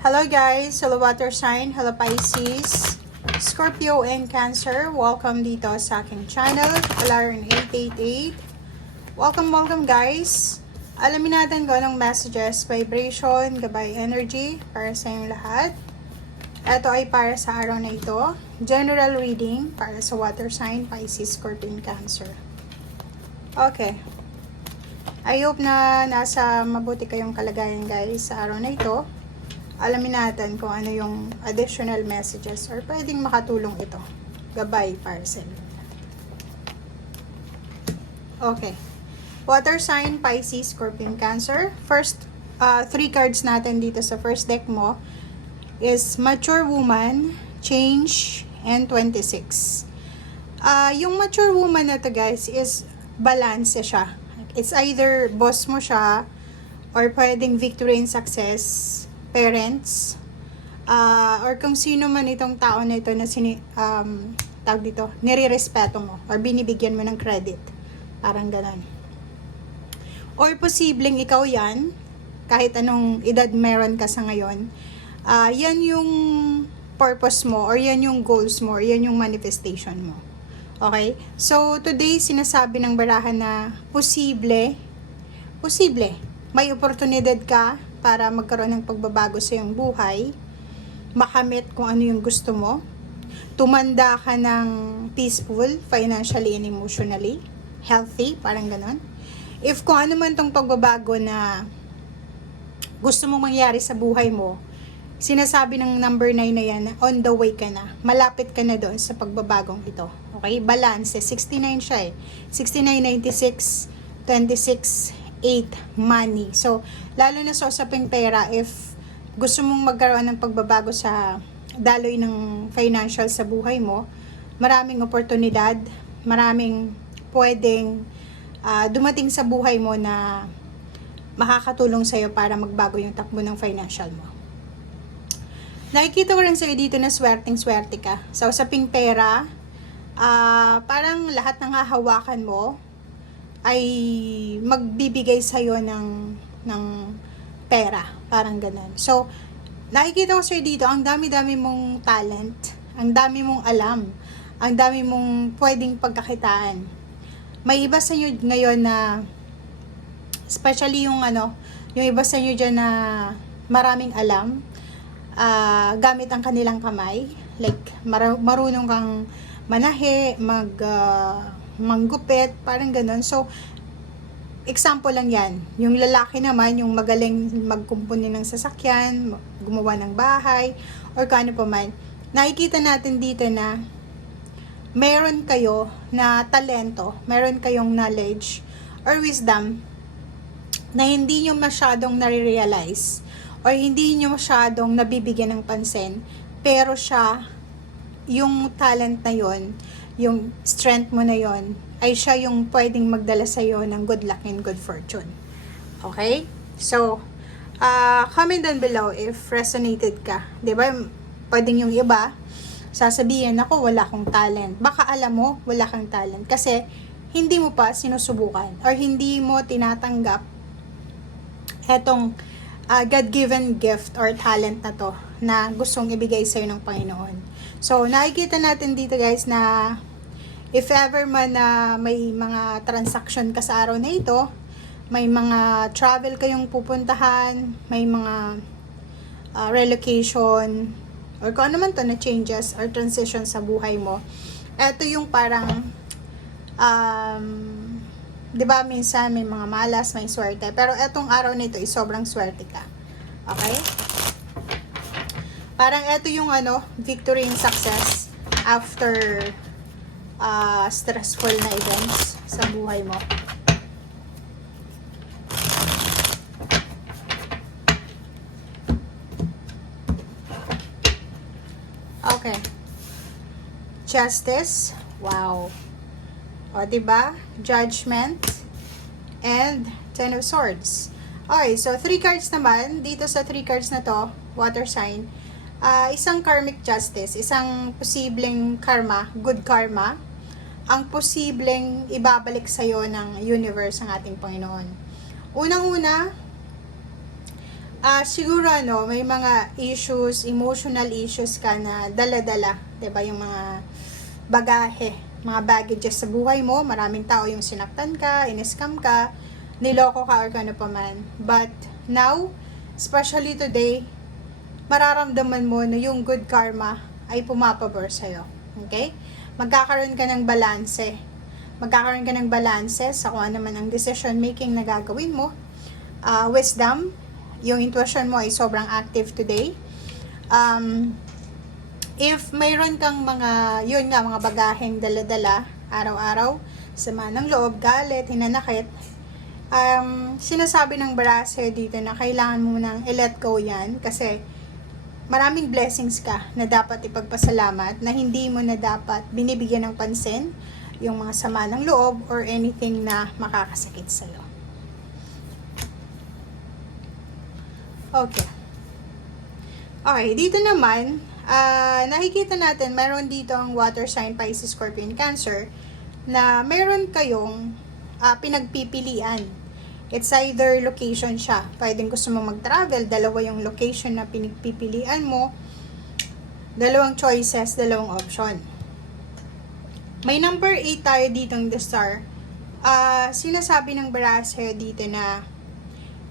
Hello guys, hello water sign, hello Pisces, Scorpio and Cancer. Welcome dito sa aking channel, Alarin 888. Welcome guys. Alamin natin kung anong messages, vibration, gabay energy para sa inyong lahat. Ito ay para sa araw na ito. General reading para sa water sign, Pisces, Scorpio and Cancer. Okay. I hope na nasa mabuti kayong kalagayan guys sa araw na ito. Alamin natin kung ano yung additional messages or pwedeng makatulong ito. Gabay para sa inyo. Okay. Water sign, Pisces, Scorpio, Cancer. First, 3 cards natin dito sa first deck mo is Mature Woman, Change, and 26. Yung mature woman na to guys is balance siya. It's either boss mo siya or pwedeng victory and success, parents, or kung sino man itong tao na ito na tawag dito, nire-respeto mo or binibigyan mo ng credit. Parang ganon. Or posibleng ikaw yan, kahit anong edad meron ka sa ngayon, yan yung purpose mo or yan yung goals mo or yan yung manifestation mo. Okay? So, today sinasabi ng barahan na posible, may oportunidad ka para magkaroon ng pagbabago sa iyong buhay, makamit kung ano yung gusto mo, tumanda ka ng peaceful, financially and emotionally, healthy, parang ganon. If kung ano man tong pagbabago na gusto mong mangyari sa buhay mo, sinasabi ng number 9 na yan, on the way ka na, malapit ka na doon sa pagbabagong ito. Okay? Balance, 69 siya eh. 69, 96, 26, 8, money. So, lalo na sa usaping pera, if gusto mong magkaroon ng pagbabago sa daloy ng financial sa buhay mo, maraming oportunidad, maraming pwedeng dumating sa buhay mo na makakatulong sa'yo para magbago yung takbo ng financial mo. Nakikita ko rin sa'yo dito na swerteng-swerte ka. Sa usaping pera, parang lahat ng hahawakan mo ay magbibigay sa'yo ng pera. Parang ganun. So, nakikita ko sa'yo dito, ang dami-dami mong talent, ang dami mong alam, ang dami mong pwedeng pagkakitaan. May iba sa inyo ngayon na, especially yung iba sa inyo dyan na maraming alam, gamit ang kanilang kamay. Like, marunong kang manahe, manggupit, parang ganun. So, example lang yan. Yung lalaki naman, yung magaling magkumpuni ng sasakyan, gumawa ng bahay, or kung ano pa man. Nakikita natin dito na meron kayo na talento, meron kayong knowledge or wisdom na hindi nyo masyadong nare-realize or hindi nyo masyadong nabibigyan ng pansin, pero siya, yung talent na yon, yung strength mo na yon, ay siya yung pwedeng magdala sa'yo ng good luck and good fortune. Okay? So, comment down below if resonated ka. Diba? Pwedeng yung iba, sasabihin, ako, wala akong talent. Baka alam mo, wala kang talent. Kasi, hindi mo pa sinusubukan or hindi mo tinatanggap etong God-given gift or talent na to na gustong ibigay sa'yo ng Panginoon. So, nakikita natin dito guys na if ever man na may mga transaction ka sa araw na ito, may mga travel kayong pupuntahan, may mga relocation, or kung ano man to na changes or transition sa buhay mo, eto yung parang, di ba minsan may mga malas, may swerte, pero etong araw nito is sobrang swerte ka. Okay? Parang eto yung victory and success after stressful na events sa buhay mo. Okay. Justice. Wow. O, diba? Judgment. And Ten of Swords. Okay, so 3 cards naman. Dito sa 3 cards na to, water sign. Isang karmic justice, isang posibleng karma, good karma, ang posibleng ibabalik sa'yo ng universe ang ating Panginoon. Unang-una, Siguro may mga issues, emotional issues ka na dala-dala, 'di ba? Yung mga bagahe, mga baggages sa buhay mo, maraming tao yung sinaktan ka, in-scam ka, niloko ka or kano pa man. But now, especially today, mararamdaman mo na yung good karma ay pumapabor sa'yo. Okay? Magkakaroon ka ng balanse. Magkakaroon ka ng balanse sa kung ano man ang decision making na gagawin mo. Wisdom, yung intuition mo ay sobrang active today. If mayroon kang mga bagaheng dala-dala, araw-araw, sama ng loob, galit, hinanakit, sinasabi ng barahe dito na kailangan mo nang i-let go yan kasi maraming blessings ka na dapat ipagpasalamat na hindi mo na dapat binibigyan ng pansin yung mga sama ng loob or anything na makakasakit sa'yo. Okay. Okay, dito naman, nakikita natin, meron dito ang water sign, Pisces, Scorpion, Cancer, na meron kayong pinagpipilian. It's either location siya. Pwedeng gusto mo mag-travel, dalawa yung location na pinagpipilian mo, dalawang choices, dalawang option. May number 8 tayo ditong the star. Sinasabi ng barahe dito na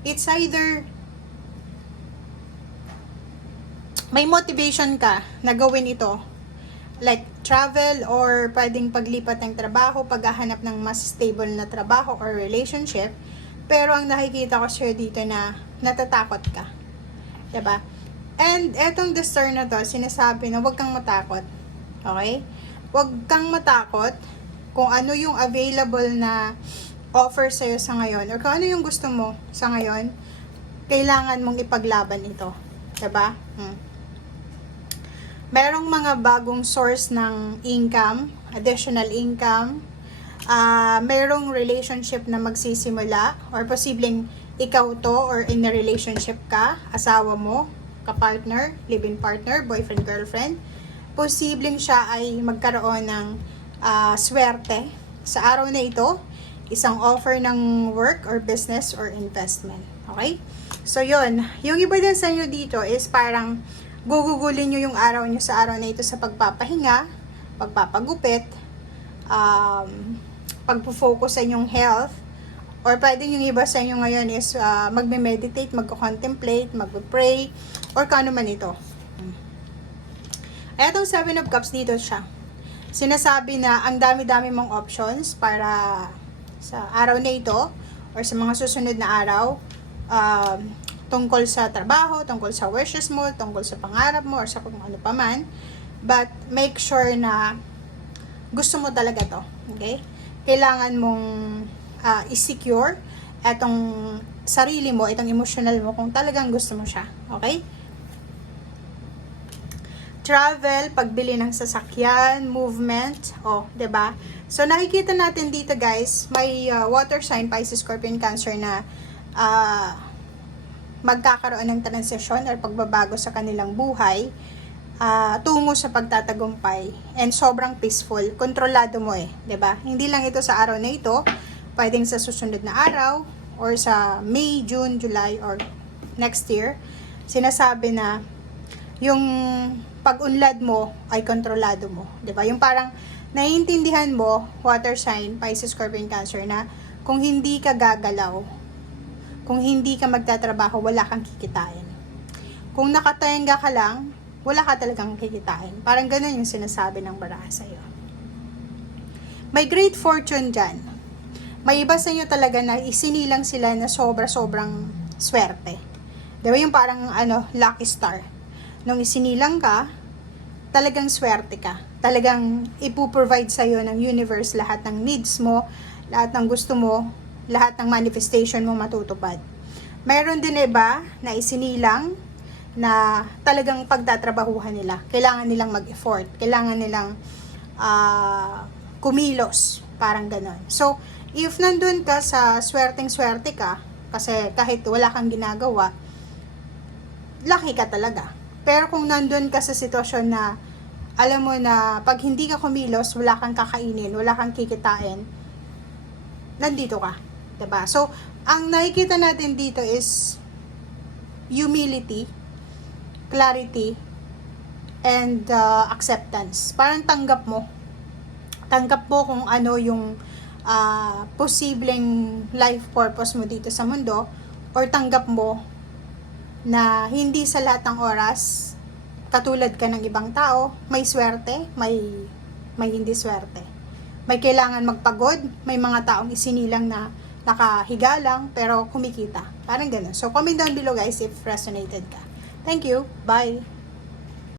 it's either may motivation ka na gawin ito, like travel or pwedeng paglipat ng trabaho, paghahanap ng mas stable na trabaho or relationship, pero ang nakikita ko sa'yo dito na natatakot ka. Diba? And etong the star na to, sinasabi na huwag kang matakot. Okay? Huwag kang matakot kung ano yung available na offer sa'yo sa ngayon or kung ano yung gusto mo sa ngayon, kailangan mong ipaglaban ito. Diba? Merong mga bagong source ng income, additional income, merong relationship na magsisimula or posibleng ikaw to or in a relationship ka, asawa mo, kapartner, live-in partner, boyfriend, girlfriend, posibleng siya ay magkaroon ng swerte sa araw na ito, isang offer ng work or business or investment. Okay? So yun, yung iba din sa inyo dito is parang gugugulin nyo yung araw nyo sa araw na ito sa pagpapahinga, pagpapagupit, pagpo-focus sa inyong health, or pwedeng yung iba sa inyo ngayon is magme-meditate, magko-contemplate, magpo-pray, or kano man ito. Etong 7 of Cups dito siya. Sinasabi na ang dami-dami mong options para sa araw na ito, or sa mga susunod na araw, tungkol sa trabaho, tungkol sa wishes mo, tungkol sa pangarap mo, or sa kung ano pa man. But, make sure na gusto mo talaga to. Okay? Kailangan mong i-secure etong sarili mo, itong emotional mo, kung talagang gusto mo siya. Okay? Travel, pagbili ng sasakyan, movement, 'di ba? So, nakikita natin dito guys, may water sign, Pisces, Scorpion, Cancer na magkakaroon ng transisyon or pagbabago sa kanilang buhay tungo sa pagtatagumpay and sobrang peaceful. Kontrolado mo 'di ba? Hindi lang ito sa araw na ito, pwedeng sa susunod na araw or sa May, June, July or next year. Sinasabi na yung pag-unlad mo ay kontrolado mo, 'di ba? Yung parang naiintindihan mo, water sign, Pisces, Scorpion, Cancer, na kung hindi ka gagalaw, kung hindi ka magtatrabaho, wala kang kikitain. Kung nakatenga ka lang, wala ka talagang kikitain. Parang ganun yung sinasabi ng baraha sa'yo. May great fortune dyan. May iba sa inyo talaga na isinilang sila na sobra-sobrang swerte. Diba yung parang lucky star. Nung isinilang ka, talagang swerte ka. Talagang ipuprovide sa'yo ng universe lahat ng needs mo, lahat ng gusto mo, lahat ng manifestation mo matutupad. Mayroon din iba na isinilang na talagang pagtatrabahuhan nila. Kailangan nilang mag-effort. Kailangan nilang kumilos. Parang ganon. So, if nandun ka sa swerteng-swerte ka, kasi kahit wala kang ginagawa, lucky ka talaga. Pero kung nandun ka sa sitwasyon na alam mo na pag hindi ka kumilos, wala kang kakainin, wala kang kikitain, nandito ka. Diba? So, ang nakikita natin dito is humility, clarity, and acceptance. Parang tanggap mo kung ano yung posibleng life purpose mo dito sa mundo, or tanggap mo na hindi sa lahat ng oras katulad ka ng ibang tao, may swerte, may hindi swerte. May kailangan magpagod, may mga taong isinilang na nakahiga lang pero kumikita. Parang ganun. So comment down below guys if resonated ka. Thank you. Bye.